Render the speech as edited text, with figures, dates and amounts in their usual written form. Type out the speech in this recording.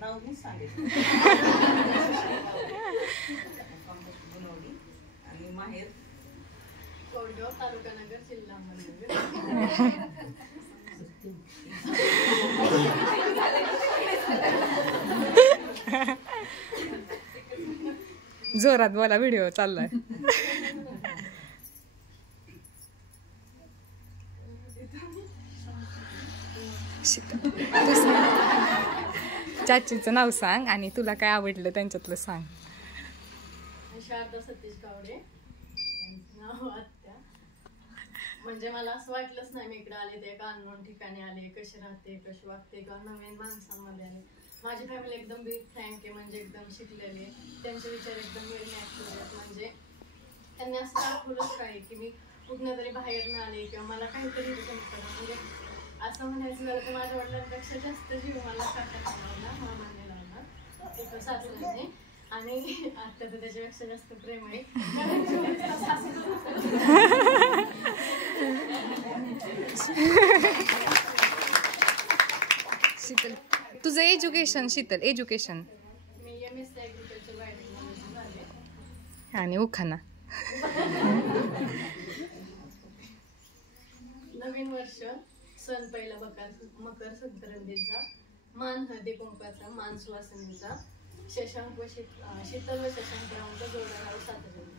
नाव मी सांगितलं बनवली आणि माहेर कोडगाव तालुका नगर जिल्हा अहमदनगर. जोरात बोला, व्हिडिओ चाललाय. चाचीचं नाव सांग आणि तुला काय आवडलं त्यांच्यातलं सांग. शारदा सतीश कावडे नाव आत्या. म्हणजे मला असं वाटलंच नाही मी इकडे आले ते एका अननोन ठिकाणी आले, कसे राहते कसे वागते किंवा नवीन माणसांमध्ये आले. माझी फॅमिली एकदम बिग फ्रँक आहे, म्हणजे एकदम शिकलेली आहे, त्यांचे विचार एकदम वेगळे आहेत. म्हणजे त्यांनी असं दाखवलंच काय की मी कुठनं तरी बाहेर न आले किंवा मला काहीतरी म्हणजे असं म्हणायचं झालं तर माझ्या वडिलांपेक्षा जास्त जीव मला काकाने लावला, मामाने लावला, एक सासूने, आणि आता तर त्याच्यापेक्षा जास्त प्रेम आहे. शीतल, तुझं एज्युकेशन? शीतल, एज्युकेशन? मी MSc ॲग्रिकल्चर बायोटेक्नॉलॉजी झाले. आणि उखाणा? नवीन वर्ष, सण पहिला मकर संक्रांतीचा, मान हळदी कुंकाचा, मान सुवासिनीचा, शशांक व शीतल व शशांक रावांचा जोडा राव 7 जन्म.